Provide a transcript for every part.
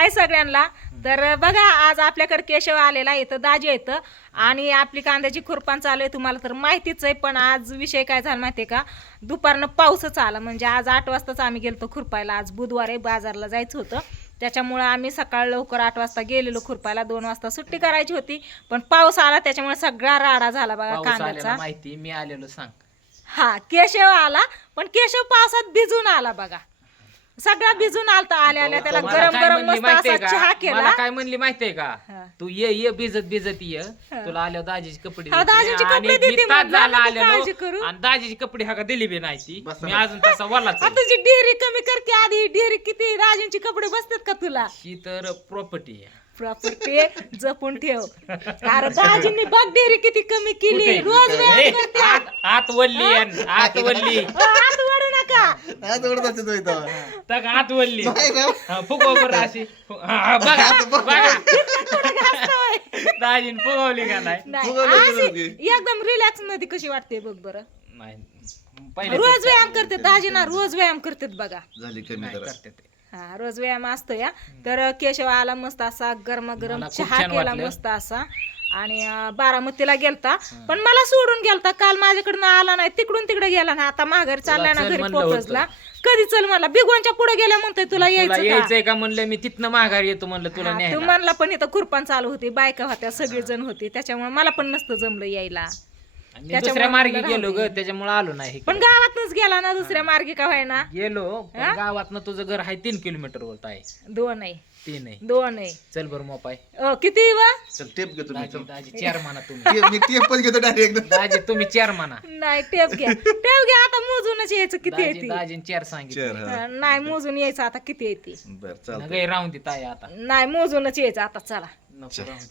हाय सगळ्यांना. तर बघा आज आपल्याकडे केशव आलेला आहे इथं दाजी येतं आणि आपली कांद्याची खुरपान चालू आहे तुम्हाला तर माहितीच आहे पण आज विषय काय झाला माहितीये का? दुपारनं पाऊसच आला. म्हणजे आज आठ वाजताच आम्ही गेलतो खुरपायला. आज बुधवार आहे बाजारला जायचं होतं. त्याच्यामुळं आम्ही सकाळ लवकर आठ वाजता गेलेलो खुरपायला. दोन वाजता सुट्टी करायची होती पण पाऊस आला त्याच्यामुळे सगळा राडा झाला बघा पाऊस कांद्याचा. माहिती मी आलेलो सांग. हा केशव आला पण केशव पावसात भिजून आला बघा. सगळा भिजून आलता आल्या आल्या त्याला मला गरम काय गरम म्हणली मस्त माहितीये असा चहा का केला मला काय म्हणली माहितीये का हा. तू ये ये भिजत भिजत ये तुला आल्यावर दाजीचे कपडे हा, देते. दाजीचे आणि कपडे मी देते तास म्हणलं, झाला काळजी आलेलो करू. आणि दाजीचे कपडे हा का दिली बी नाही ती बसा मी. अजून तसा वलाच आता तुझी डेअरी कमी कर की आधी डेअरी किती राजांची कपडे बसतात का तुला ही तर प्रॉपर्टी आहे प्रॉपर्टी जपून ठेव. अरे दाजींनी बघ डेअरी किती कमी केली? रोज व्यायाम करते. आत आत वल्ली आणि आत वल्ली. अ, हात वळू नका. आज तो इथं. नाही. हा, फुगव बरं अशी हा, हा, बघा बघा. जास्त वय. दाजीन फुगवली का नाही? अशी एकदम रिलॅक्समध्ये कशी वाटते बघ बरं. नाही पहिले रोज व्यायाम करते दाजी ना रोज व्यायाम करतात बघा. झाली कमी नाही जरा. करते ते. हा रोज व्यायाम असतो या. तर केशव आला मस्त असा गरमागरम मला खूप चहा छान केला वाटलं. मस्त असा. आणि अं, बारामतीला गेलता. पण मला सोडून गेलता. काल माझ्याकडनं आला नाही. तिकडून तिकडे गेला ना आता माघारी चाललाय ना चल घरी म्हणलं होतं. पोहोचला. कधी चल मला बिगवानच्या पुढे गेल्या म्हणतोय तुला तुला यायचं का? यायचंय का म्हणलं? मी तिथनं माघारी येतो म्हणलं तुला हा, तू न्यायला म्हणला पण इथं खुरपान चालू होती. बायका होत्या सगळेजण होते. त्याच्यामुळे मला पण नसतं जमलं यायला. त्याच्यामुळे दुसऱ्या मार्गी गेलो ग त्याच्यामुळे आलो नाही पण गावातनच गेला ना दुसऱ्या मार्गी का व्हायना? गेलो पण गावात तुझं घर आहे तीन किलोमीटर वर आहे दोन आहे. तीन आहे दोन आहे. चल बरं मोपाय. अ, किती वा? चल टेप घेतो मी दाजी दाजी चार म्हणा तुम्ही. टेप- मी टेप पण घेतो डायरेक्ट दाजी तुम्ही चार म्हणा नाही टेप घ्या. टेप घ्या आता मोजूनच यायचं किती दाजी येते. दाजीन चार सांगितलं. नाही मोजून यायचं आता किती येते. बर चालतंय. नगय राहून देत आहे आता. नाही मोजूनच यायचं आता चला.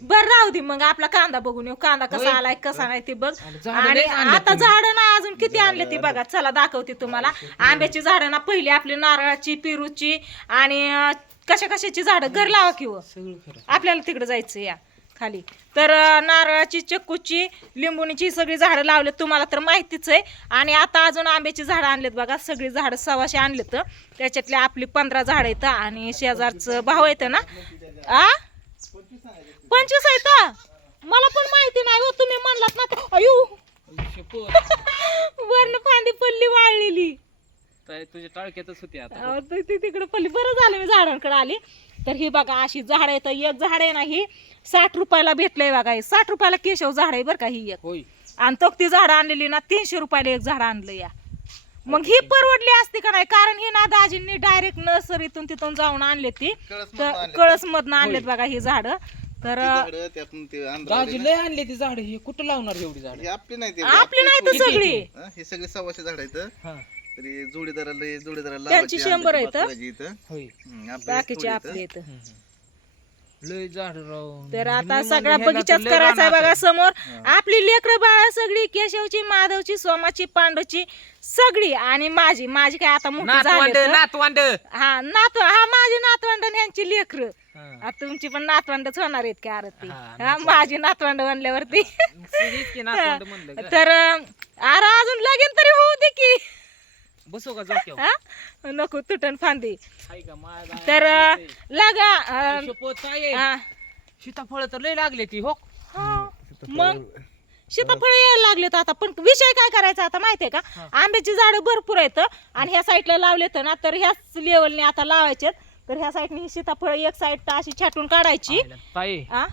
बर राहू दे मग आपला कांदा बघून येऊ. कांदा कसा आलाय कसा नाही ते बघ. आणि आता झाड ना अजून किती आणले ती बघा. चला दाखवते तुम्हाला. आंब्याची झाडं ना पहिली आपली नारळाची पेरूची आणि कशा कशाची झाडं? घर लावा किंवा आपल्याला तिकडे जायचं या खाली. तर नारळाची चक्कूची लिंबुणीची सगळी झाडं लावलेत. तुम्हाला तर माहितीच आहे. आणि आता अजून आंब्याची झाडं आणलेत बघा. सगळी झाडं सव्वाशे आणलेत. त्याच्यातले आपली पंधरा झाडं आहेत आणि शेजारचं भाव येतं ना. आ? पंचवीस आहेत मला पण माहिती नाही हो तुम्ही म्हणलात ना अयो. वरण फांदी पल्ली वाळलेली. तुझ्या टाळक्यातच होती आता. तिकडे पल्ली बरं झालं मी झाडांकडे आली. तर ही बघा अशी झाड आहे तर एक झाड आहे ना ही साठ रुपयाला भेटलंय बघा. हे साठ रुपयाला केशव झाड आहे बरं का ही एक. आणि तो ती झाड आणलेली ना तीनशे रुपयाला एक झाड आणलं या. मग ही परवडली असती का नाही? कारण ही ना दाजींनी डायरेक्ट नर्सरीतून तिथून जाऊन आणले ती. कळसमधनं तर आणलेत. कळस मधनं आणलेत बघा ही झाड. तर ती झाडं, त्यातून ते आंध्रावाले दाजी लय आणली ती झाड. हे कुठं लावणार एवढी झाड. हे आपली नाही ते. आपली नाही तर सगळी. हा, हे सगळे सव्वाशे झाड आहेत. हा. तरी जोडीदाराला जोडीदाराला त्यांची लावायची, शंभर आंब्याची आहेत. पाचोळ्याची इथं. होय. हम्म, आपली बाकीचे थोडी आपले इथं. इथं. लय झाड राव तर आता सगळा बगीचाच करायचा आहे बघा. समोर. आपली लेकरं बाळा सगळी केशवची माधवची सोमाची पांडूची सगळी आणि माझी. माझी काय आता मोठी नातवंड झाली नातवंड. हा नात हा माझी नातवंड आणि यांची लेकर. हा. तुमची पण नातवंडच होणार आहेत की आरती. हा, हा माझी नातवंड म्हणल्यावरती. सगळीच की नातवंड म्हणलं ग. तर अरे अजून लगीन तरी होऊ दे की. बसू का झोक्यावर हा? नको तुटन फांदी. हाय का माझा तर अं, लगा अं? हा. सीताफळ तर लय लागले ती हो. हा. मग? सीताफळ यायला लागलेत आता पण विषय काय करायचा आता माहितीये का? आंब्याची झाडं भरपूर आहेत आणि ह्या साईडला लावलेत ना तर ह्याच लेवलने आता लावायचे तर ह्या साईडने ही सीताफळ एक साईड अशी छाटून काढायची. ताई. हा?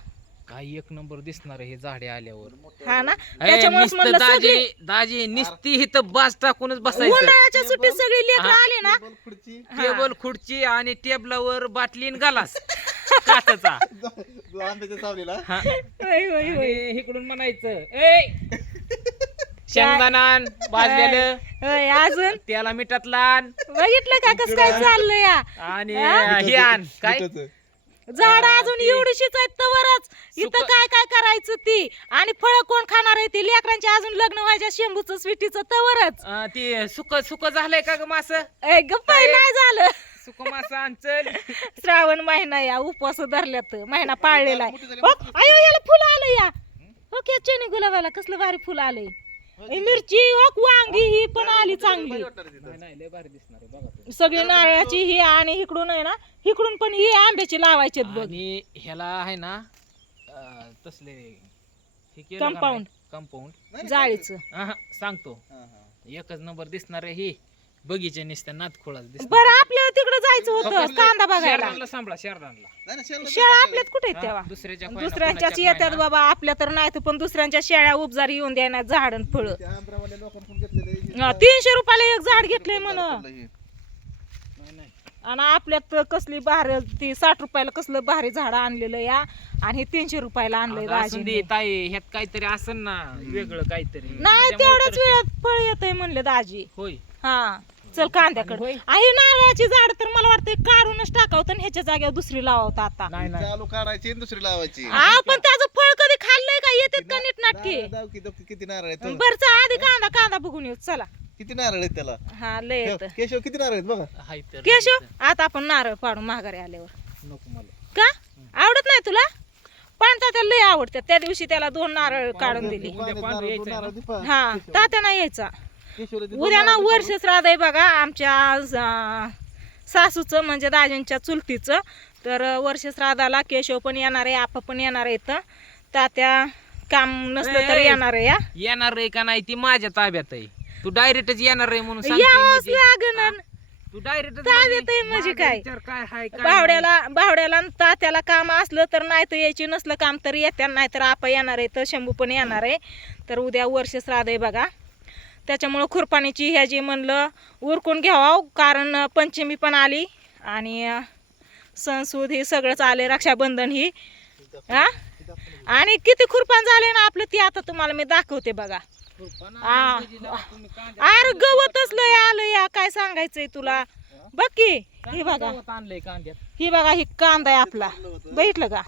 काय एक नंबर दिसणार हे झाडे आल्यावर. हा ना? त्याच्यामुळेच नुसतं म्हणलं दाजी सगळी दाजी निस्ती हिथं बास टाकूनच बसायचं. उन्हाळ्याच्या सुट्टीत सगळी लेकरं आली ना? टेबल खुर्ची. टेबल खुर्ची आणि टेबलावर बाटली आणि गलास. काचाचा. जो आंब्याच्या सावलीला. हा. होय होय होय. आणि इकडून म्हणायचं ए शेंगदाणा भाजलेलं. होय अजून? त्याला मिठात लान बघितलं का कसं काय चाललंय या? आणि हे आण काय? मिठाचं. झाड अजून एवढीशीच आहेत तवरच इथं काय काय करायचं ती? आणि फळ कोण खाणार आहे ती? लेकरांची अजून लग्न व्हायच्या शेंबूचं स्वीटीचं तवरच अं, ते सुक सुक झालंय का ग मास? ए, गप्पा नाही झालं. सुक मास आण चल श्रावण महिना या उपवास धरल्यात. महिना पाळलेला आहे. हो, अयो याला फुलं आलं या. ओके चेनी गुलाबाला कसलं भारी फुलं आलंय. ए, मिरची हो वांगी ही पण आली चांगली. भारी वाटणार तिथं. नाही नाही लय भारी दिसणार आहे बघा. तुम्ही सगळी नारळाची ही आणि इकडून आहे ना इकडून पण ही आंब्याची लावायची बघ. आणि ह्याला आहे ना अं, तसले हे केलं का Compound. नाही? कंपाऊंड नाही, जाळीचं. सांगतो. एकच नंबर दिसणार आहे ही. बगीचे नुसत्या नातखोळाच दिसणार बरं आपल्याला तिकडे जायचं होतं कांदा बघायला. सांभाळा शेळ्या आपल्यात कुठे आहेत तेव्हा? हा, दुसऱ्याच्या दुसऱ्यांच्याच कोणाच्या येतात. बाबा आपल्या तर नाही पण दुसऱ्यांच्या शेळ्या उपजारी येऊन द्यायना झाड आणि फळ. तीनशे रुपयाला एक झाड घेतलंय म्हण. आणि आपल्यात कसली भारी ती साठ रुपयाला कसलं भारी झाड आणलेलं या आणि हे तीनशे रुपयाला आणलंय आता असून दे दाजी ताई ह्यात काहीतरी असन ना वेगळं काहीतरी. नाही तेवढ्याच तर- वेळात फळ येतंय म्हणले दाजी. होय. हा चल कांद्याकडे. आहे नारळाची झाड तर मला वाटतं काढूनच टाकावतं आणि ह्याच्या जागेवर दुसरी लावत आता. नाही नाही. चालू काढायची आणि दुसरी लावायची. हा पण त्याचं फळ कधी खाल्लंय का? येतात का नीट नाटकी दाव की दाव की किती नारळ आधी कांदा कांदा बघून येऊ. चला. किती नारळ आहेत त्याला? हा लय येत केशव किती नारळ आहेत बघा. हाय तर केशव आता आपण नारळ पाडू माघारी आल्यावर. नको मला. का? आवडत नाही तुला? पण त्याला लय आवडतात. त्या दिवशी त्याला दोन नारळ काढून दिली. नारळ, दोन? नारळ दे. हा तात्या नाही यायचा. केशवला दे, उद्या ना नारळ दे वर्ष श्राद्ध आहे बघा. आमच्या अं, सासूचं म्हणजे दाजींच्या चुलतीचं. तर वर्ष श्राद्धाला केशव पण येणार आहे आपा पण येणार आहे इथं तात्या काम नसलं तर. येणार आहे या. येणार आहे का नाही ती माझ्या ताब्यात आहे. तू डायरेक्टच येणार आहे म्हणून सांगते यावंच म्हणजे. लागन तू डायरेक्ट आहे म्हणजे काय? काय हाय काय बावड्याला बावड्याला आणि तात्याला काम असलं तर नाही तर यायची नसलं काम तर येत्या नाही तर आपा येणार आहे तर शंभू पण येणार आहे. तर उद्या वर्ष श्राद्ध आहे बघा. त्याच्यामुळं खुरपाणीची ह्याची म्हणलं उरकून घ्यावं कारण पंचमी पण आली आणि अं, सणसूद हे सगळंच आले रक्षाबंधन ही. हा? आणि किती खुरपान झाले ना आपलं ती आता तुम्हाला मी दाखवते बघा. आ. अरे गवतच लय आलं या काय सांगायचंय तुला? बघ की हे बघा. आणलंय कांद्यात. ही बघा ही कांदा आहे आपला. बघितलं का?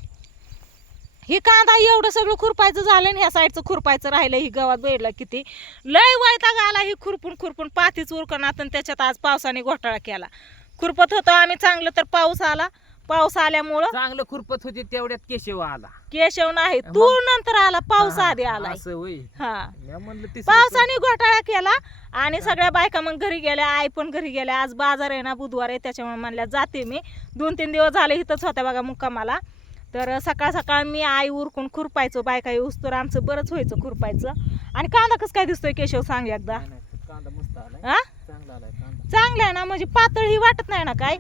ही कांदा एवढं सगळं खुरपायचं झालं आणि ह्या साईडचं खुरपायचं राहिलं ही गावात बघितलं किती? लय वैताग आला ही खुरपून खुरपून पातीच उरकणात आणि त्याच्यात आज पावसाने घोटाळा केला. खुरपत होतो आम्ही चांगलं तर पाऊस आला. पाऊस आल्यामुळं चांगलं खुरपत होते तेवढ्यात केशव आला. केशव नाही. तू नंतर आला पाऊस आधी आलाय. असं होय. हा. म्हणलं पावसाने घोटाळा केला आणि सगळ्या बायका मग घरी गेल्या आई पण घरी गेल्या. आज बाजार आहे ना बुधवार आहे त्याच्यामुळे म्हणल्या जाते मी. दोन तीन दिवस झाले इथंच होत्या बघा मुक्कामाला. तर सकाळ सकाळ मी आई उरकून खुरपायचो बायका येऊस तर आमचं बरंच व्हायचं खुरपायचं. आणि कांदा कसं काय दिसतोय केशव सांग एकदा. नाही, नाही, कांदा मस्त आलाय. हा? चांगला आलाय कांदा. चांगला आहे ना म्हणजे पातळ ही वाटत नाही ना काय.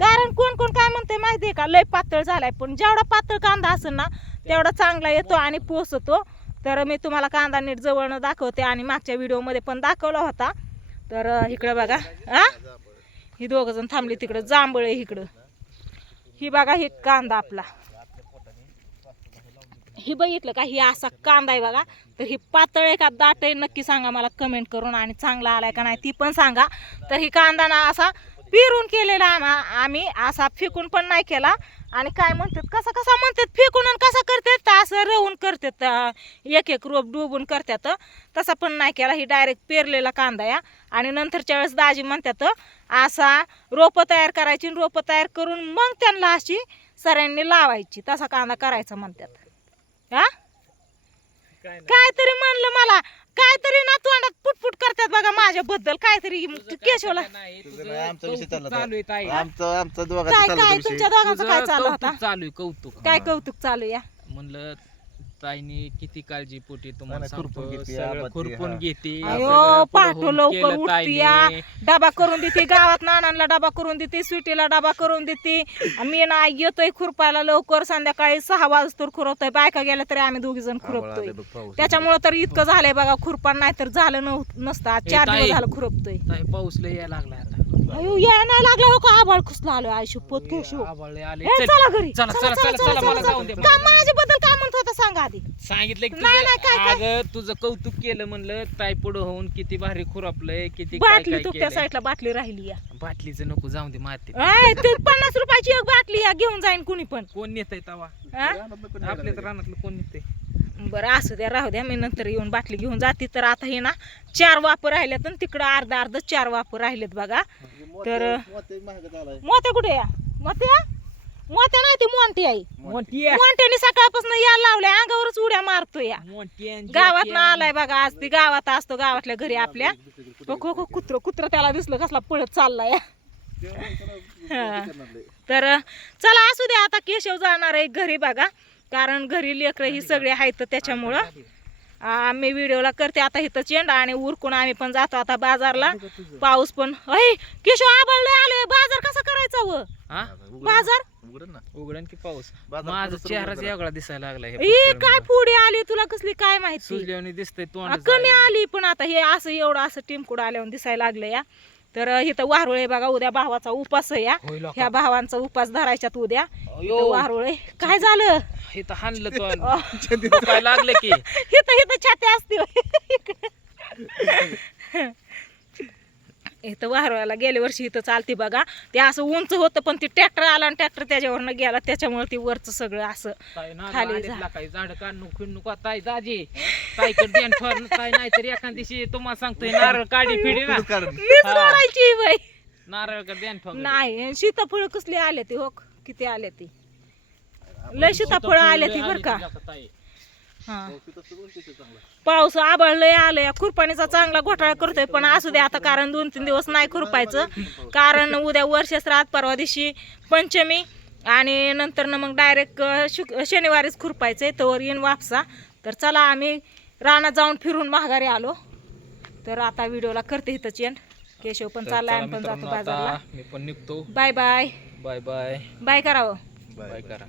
कारण कोण कोण काय म्हणते माहितीये का? लय पातळ झालाय. पण जेवढा पातळ कांदा असेल ना तेवढा चांगला येतो आणि पोचतो तर मी तुम्हाला कांदा नीट जवळनं दाखवते आणि मागच्या व्हिडिओमध्ये पण दाखवला होता. तर इकडं बघा. हा ही दोघ जण थांबली तिकडं. जांभळ आहे इकडं. ही बघा ही कांदा आपला. ही बघितलं का? ही असा कांदा आहे बघा. तर ही पातळ आहे का? दाट आहे? नक्की सांगा मला. कमेंट करून आणि चांगला आलाय का नाही ती पण सांगा. तर ही कांदा ना असा पिरून केलेला आम- आम्ही असा फेकून पण नाही केला. आणि काय म्हणतात कसा कसा म्हणतात फेकून आणि कसा करतात तर असं रवून करतात एक एक रोप डुबून करतात. तसा पण नाही केला ही डायरेक्ट पेरलेला कांदा या. आणि नंतरच्या वेळेस दाजी म्हणतात असा रोपं तयार करायची आणि रोपं तयार करून मग त्यांना अशी सऱ्यांनी लावायची. तसा कांदा करायचा म्हणतात. हा. काहीतरी म्हणलं मला काहीतरी ना तोंडात पुटपुट करतात बघा माझ्याबद्दल. काहीतरी केशवला. चाललं नाही, तुझं तुझं नाही, आमचा विषय कौतुक चालला चालू आहे ताई. आमचं आमचं काय चाललं काय विषय. तुमच्या दोघांचं काय तुझं चालू होता? कौतुक चालू आहे कौतुक. काय कौतुक चालू या? म्हणलं ताईने किती काळजी पोटी तुम्हाला नाही, खुरपून सांगतो. घेते, सगळं आबादी, खुरपून हा. घेते. अयो सगळं पहाटो पुढं लवकर केलं उठती ताईने. या डबा करून देते गावात नानांना डबा करून देते स्वीटीला डबा करून देते. मी ना येतोय खुरपायला लवकर संध्याकाळी सहा वाजता खुरवतोय. बायका गेल्या तरी आम्ही दोघी जण खुरपतोय. आलंय बघ, पाऊस. त्याच्यामुळे तर इतकं झालंय बघा खुरपान नाही तर झालं नव्ह- नसतं. आज ए, चार ताई. दिवस झालं खुरपतोय. ताई पाऊस लय यायला लागला आता. अयो याय नाही लागला हो का? आभाळ खुसला आलो आयुष्य पोत आले. ए, चला घरी चला चला चला चला मला जाऊन दे. का माझ्याबद्दल काय म्हणत होता सांगा आधी. सांगितलं की नाही, नाही, काय, तुझं अगं तुझं कौतुक केलं म्हणलं ताई पुढं होऊन किती भारी खुरापलंय किती काय बाटली काय तू त्या केलंय. साईडला बाटली राहिली या. बाटलीचं नको जाऊन दे माती आय, ते पन्नास रुपयाची एक बाटली या घेऊन जाईन कुणी पण. कोण नेतय तवा? हा? रानातलं कोण नेतय? बरं असू द्या राहू द्या मी नंतर येऊन बाटली घेऊन जाते. तर आता हे ना चार वापर राहिलेत आणि तिकडं अर्धा अर्ध चार वापर राहिलेत बघा. तर-. मोत्या कुठे या? मोत्या मोत्या नाही ती मोंटी आई मोठी. मोंट्याने सकाळपासून यायला लावल्या अंगावरच उड्या मारतो या. गावात ना. आलाय बघा आज ती गावात असतो गावातल्या घरी आपल्या. बघ, कुत्र कुत्र त्याला दिसलं कसला पळत चाललाय. तर चला असू दे आता केशव जाणार आहे घरी बघा. कारण घरी लेकरं ही सगळी आहेत त्याच्यामुळं आम्ही व्हिडिओला करते आता इथं चेंड आणि उरकून आम्ही पण जातो आता बाजारला. पाऊस पण अय केशव आबळले आले बाजार कसा करायचा व? हा? बाजार? उघडन ना. उघडन की पाऊस? बाजार माझा चेहराच वेगळा दिसायला लागला हे काय. पुढे आली तुला कसली काय माहिती? दिसतंय कमी आली पण आता हे असं एवढं असं टिमकुड आल्यावर दिसायला लागलं या. तर इथं वारुळे बघा उद्या भावाचा उपास आहे या होय भावांचा उपास धरायच्यात उद्या. इथं वारुळे. काय झालं? हे तर हाणलं तो. काय लागलं की? इथं इथं छाती असते इथं वारवायला गेल्या वर्षी इथं चालती बघा. ते असं उंच होतं पण ती ट्रॅक्टर आला आणि ट्रॅक्टर त्याच्यावरनं गेला. त्याच्यामुळे ती वरचं सगळं असं खाली काही झाड काढणं फिरणू का ताई दाजी. ताई नाहीतर एखाद दिवशी तुम्हाला सांगतोय नारळ काढी फिडी ना. काढून. मीच. सोडायची बाई. ध्यान ठेवा नाही सीताफळ कसली आले ती हो किती आले ती लय सीताफळ आले ती बर का. ताई. हा. पाऊस आबळलंय आलंय. खुरपाणीचा चांगला घोटाळा करतोय पण असू दे आता कारण दोन तीन दिवस नाही खुरपायचं. कारण उद्या वर्ष श्राद्ध परवा दिवशी पंचमी आणि नंतर मग डायरेक्ट शुक शनिवारीच खुरपायचंय. तवर येईन वापसा. तर चला आम्ही रानात जाऊन फिरून माघारी आलो. तर आता व्हिडिओला करते इथं चेंड केशव पण चाललाय आम्ही पण जातो बाजारला. मी पण निघतो. Bye bye. Bye bye. Bye करावं. बाय करा.